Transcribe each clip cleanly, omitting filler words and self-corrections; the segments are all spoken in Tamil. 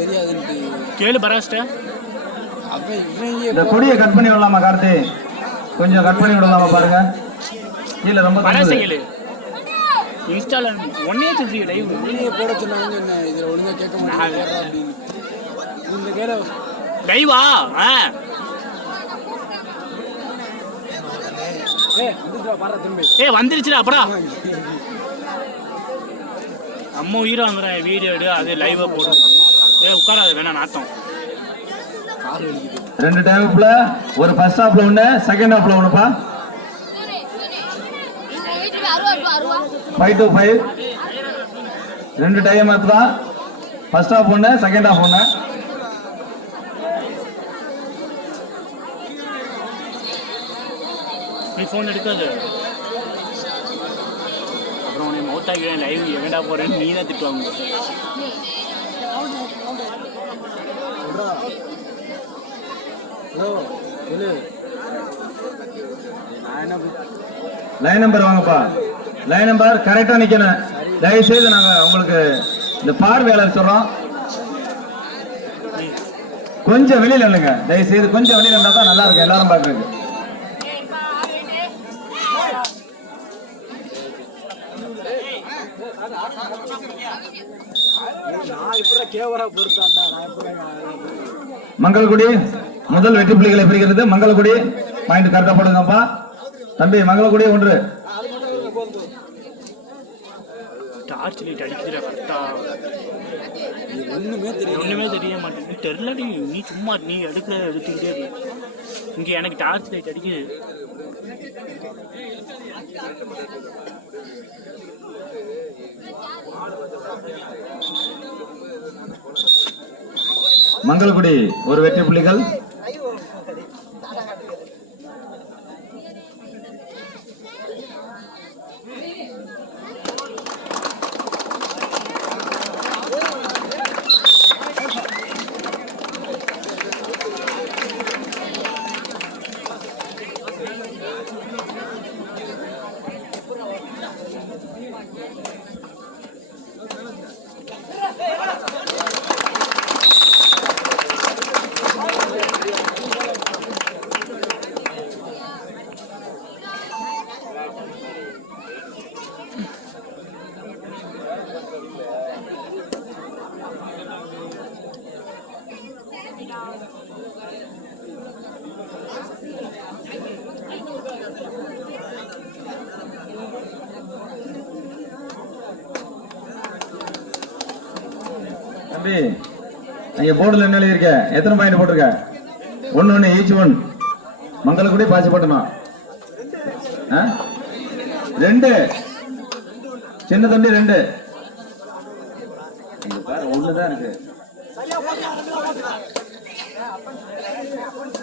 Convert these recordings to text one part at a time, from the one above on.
தெரியாதுன்னு கேளு பராஸ்ட. இந்த கொடியை கட் பண்ணி விடலாமா கார்த்தி? கொஞ்சம் கட் பண்ணி விடலாமா பாருங்க. கீழே ரொம்ப பராஸ்ட கேளு. இன்ஸ்டால ஒன்னே சொல்லி லைவ் ஒன்னே போட சொன்னாங்க. என்ன இதுல ஒழுங்கா கேட்க மாட்டாங்க அப்படின்னு இந்த கேள லைவா? வந்துருச்சுடா அப்படா. நம்ம உயிரை வந்துடுறேன். வீடியோ எடு, அது லைவா போடும். உட்காராது வேணா நாட்டம். 2 டைம்ல ஒரு ஃபர்ஸ்ட் ஹாஃப்ல ஒண்ணு, செகண்ட் ஹாஃப்ல ஒண்ணுப்பா. 5 to 5 2 டைம் தான். ஃபர்ஸ்ட் ஹாஃப் ஒண்ணு, செகண்ட் ஹாஃப் ஒண்ணு. நீ ஃபோன் எடுக்காது. அப்புறம் உன்னை மௌத்தாக்கிறேன். லைவ் எங்கடா போறேன்னு நீ தான் திட்டுவாங்க. லைன் நம்பர் வாங்கப்பா. லைன் நம்பர் கரெக்டா நிக்கணும். தயவு செய்து நாங்க உங்களுக்கு இந்த பார்வையாளர் சொல்றோம், கொஞ்சம் வெளியில இல்லைங்க. தயவு செய்து கொஞ்சம் வெளியில இருந்தா தான் நல்லா இருக்கு எல்லாரும் பாக்குறது. மங்களகுடி முதல் வெற்றி புள்ளிகளை பெறுகிறது. மங்களகுடி பாயிண்ட் கரெக்டா போடுங்கப்பா தம்பி. மங்களகுடி 1. டார்ச் லைட் அடிக்கிற கரெக்டா ஒண்ணுமே தெரிய மாட்டேங்குது. தெரியலடி, நீ சும்மா நீ எடுத்துக்கிட்டே இருக்கு. இங்க எனக்கு டார்ச் லைட் அடிக்குது. மங்களகுடி ஒரு வெற்றி புள்ளிகள். தம்பி நீங்க போர்டுல என்ன எழுதிருக்க? எத்தனை பாயிண்ட் போட்டிருக்க? 1 ஈச் 1. மங்களகுடி பாசிப்பட்டணும் 2. சின்ன தம்பி 2. ஒண்ணுதான் இருக்கு.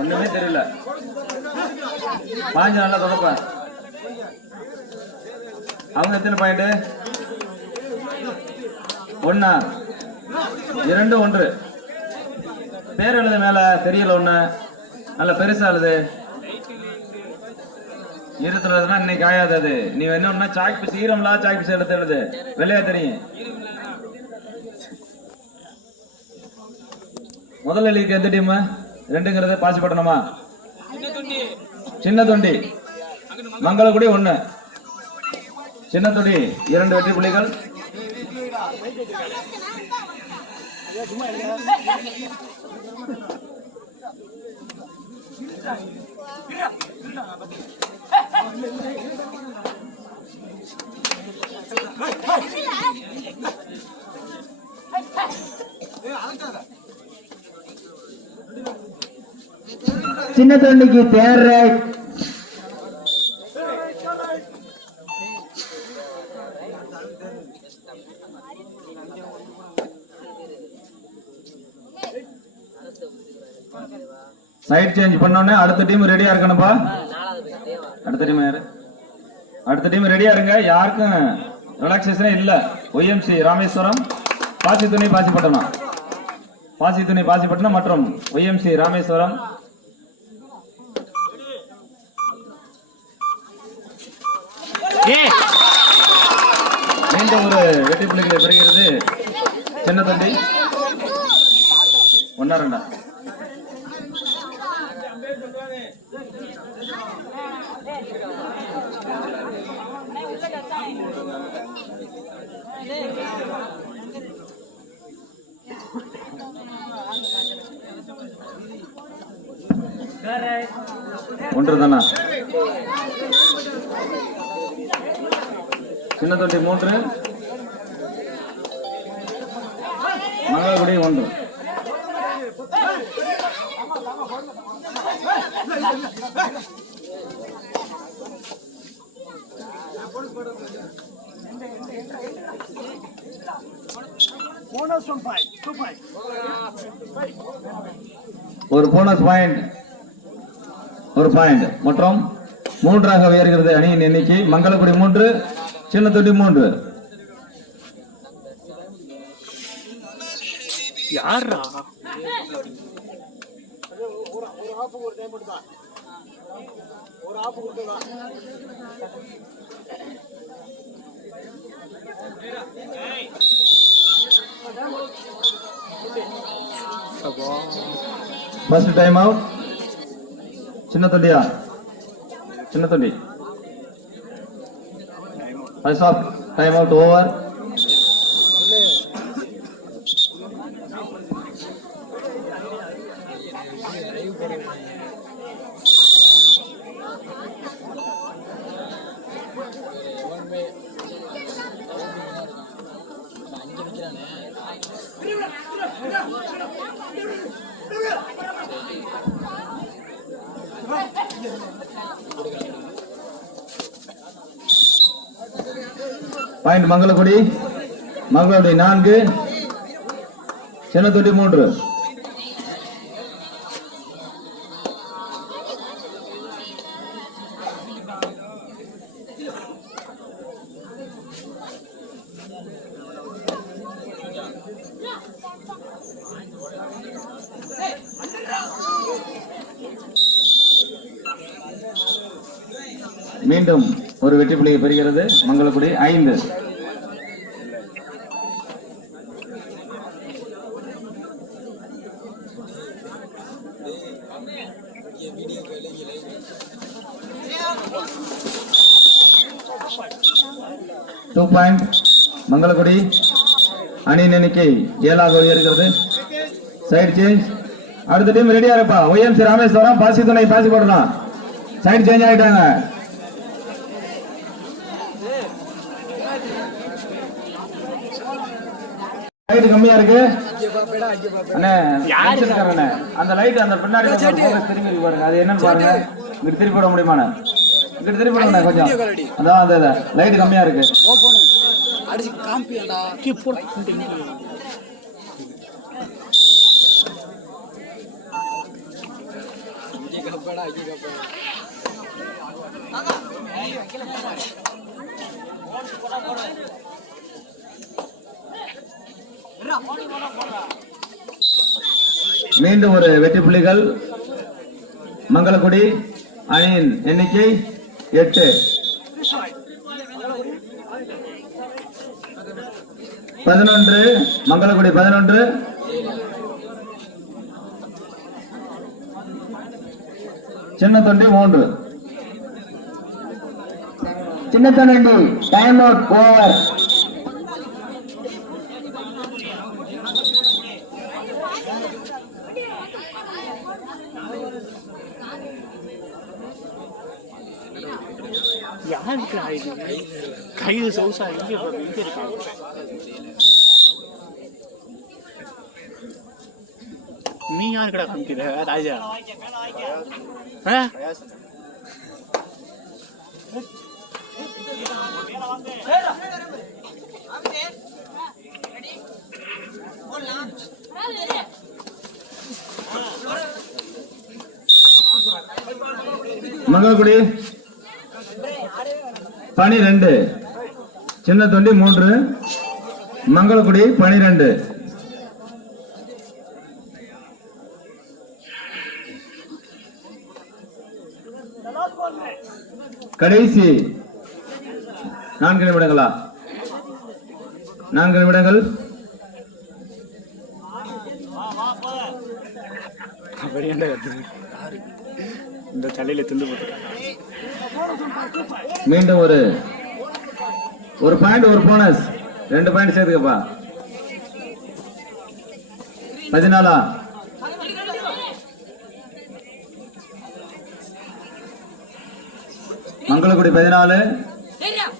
ஒண்ணுமே தெரியல. பாஞ்சு நல்லா தொடப்ப. அவங்க எத்தனை பாயிண்ட்? 1 2 1. பேர் எழுது மேல தெரியல. 1 நல்ல பெருசா எழுது. இருத்துறதுனா இன்னைக்கு ஆயாது. அது நீ என்ன சாக் பீஸ் ஈரம்லா சாக் பீஸ் எடுத்து எழுது. வெள்ளையா தெரியும். முதல்ல எழுதிக்க எந்த டீம்? 2ங்கிறது பாசிப்பட்டணுமா? சின்ன தொண்டி. மங்களகுடி 1. சின்ன தொண்டி 2 வெற்றி புள்ளிகள். சின்ன தொண்டிக்கு தேர் ரைட். சைட் சேஞ்ச் பண்ணோன்னே அடுத்த டீம் ரெடியா இருக்கணும்பா. அடுத்த டீம் யாரு? அடுத்த டீம் ரெடியா இருங்க. யாருக்கும் ரிலாக்ஸேஷனே இல்ல. OMC ராமேஸ்வரம், பாசி துணி பாசிப்பட்டணம், பாசி துணி பாசிப்பட்டணம் மற்றும் OMC ராமேஸ்வரம். மீண்டும் ஒரு வெற்றி புள்ளிகளை பெறுகிறது சின்ன தம்பி. ஒன்னா ரெண்டா? ஒன்று தானா? சின்ன தொட்டி 3, மங்களகுடி 1. ஒரு போனஸ் பாயிண்ட், ஒரு பாயிண்ட். மற்றும் 3ஆக உயர்கிறது அணியின் எண்ணிக்கை. மங்களகுடி 3, சின்ன தொட்டி 3. யாரா ஃபர்ஸ்ட் டைம் அவுட். சின்ன தொட்டியா? சின்ன தொட்டி. First of time out over. Point Mangalakudi. Mangalakudi 4, சின்ன தொட்டி 3. மீண்டும் ஒரு வெற்றி புள்ளியை பெறுகிறது மங்களகுடி 5. மங்களகுடி அணியின் எண்ணிக்கை 7ஆக உயர்கிறது. Side change. அடுத்த டீம் ரெடியா இருப்பா. OMC ராமேஸ்வரம் பாசி துணை பாசி போடலாம். சைடு சேஞ்ச் ஆயிட்டாங்க. லைட் கம்மியா இருக்கு அண்ணே. அந்த லைட் அந்த பின்னாடி திரும்பி பாருங்க. அது என்னன்னு பாருங்க. இங்கிட்டு திருப்பி போட முடியுமாண்ணே? இங்கிட்டு திருப்பி போடுங்க கொஞ்சம். அதான் அந்த லைட் கம்மியா இருக்கு. மீண்டும் ஒரு வெற்றி புள்ளிகள். மங்களகுடி அணியின் எண்ணிக்கை 8. மங்களகுடி 11. சின்ன தொண்டி 3. சின்ன தொண்டி டைம் அவுட் ஓவர். கைது சௌசா எங்க இருக்காங்க? நீ யாருக்கடா காமிக்கிற ராஜா? மங்களகுடி 12, சின்ன தொண்டி 3. மங்களகுடி 12. கடைசி 4 நிமிடங்களா? 4 நிமிடங்கள். அப்படியாண்டா கத்துது. இந்த தலையில துண்டு போட்டுருக்காங்க. மீண்டும் ஒரு பாயிண்ட் ஒரு போனஸ் 2 பாயிண்ட் சேர்த்துக்கப்பா. 14 மங்களக்குடி 14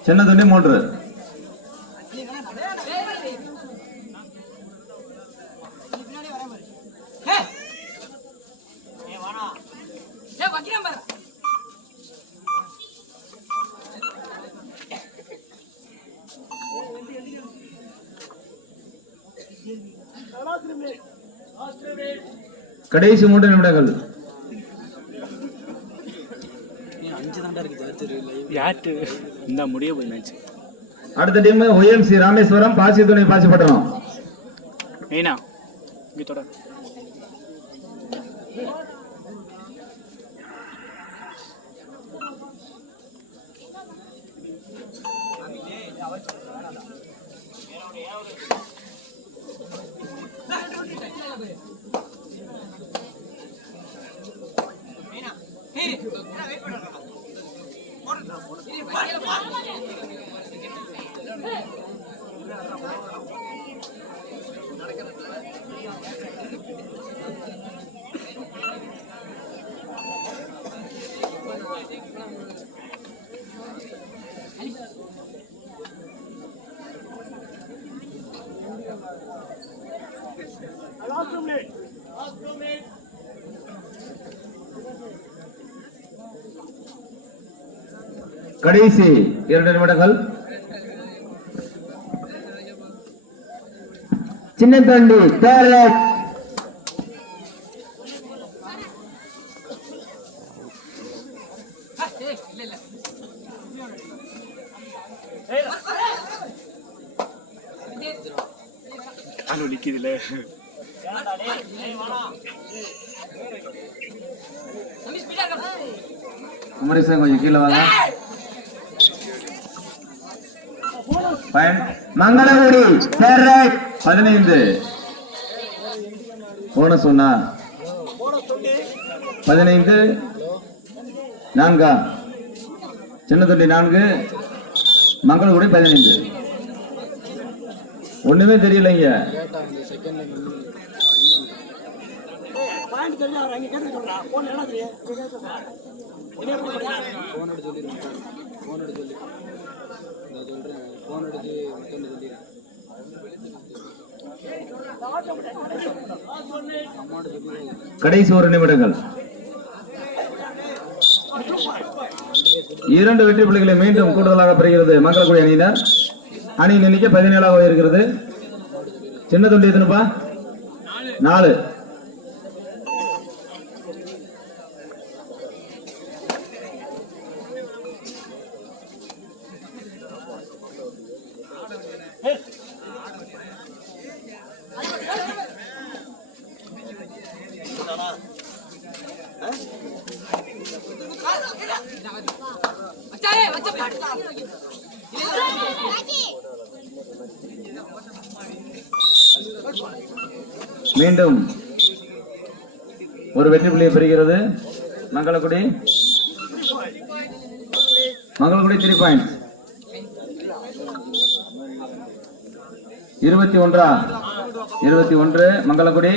சின்னதுண்டி 3. கடைசி 3 நிமிடங்கள். யாட்டு இந்த முடிய போய் மேட்ச். அடுத்த டீம் OMC ராமேஸ்வரம், பாசித்துணை பாசிப்பட்டணம். ஏனா இங்க தொடர். கடைசி 2 நிமிடங்கள். சின்னத்தண்டி கேரட் அது நிக்குதுல. குமரேசன் கொஞ்சம் கீழே வாங்க. மங்களகுடி 15 போன சொன்னா 15 4 சின்னத்தொண்டி 4 மங்களகுடி 15. ஒண்ணுமே தெரியலைங்க. கடைசி 1 நிமிடங்கள். 2 வெற்றி புள்ளிகளை மீண்டும் கூடுதலாக பெறுகிறது மங்களக்குடி அணியினர். அணியின் எண்ணிக்கை 17ஆக இருக்கிறது. சின்னத்தொண்டி எத்தனைப்பா? 4. மீண்டும் ஒரு வெற்றி புள்ளியை பெறுகிறது மங்களக்குடி. 3 பாயிண்ட். 21 மங்களக்குடி.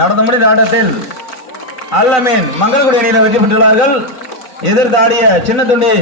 நடந்த முடிந்த ஆட்டத்தில் அல்லமீன் மங்களக்குடி அணியினர் வெற்றி பெற்றுள்ளார்கள். எதிர்த்தாடிய சின்னத்தொண்டி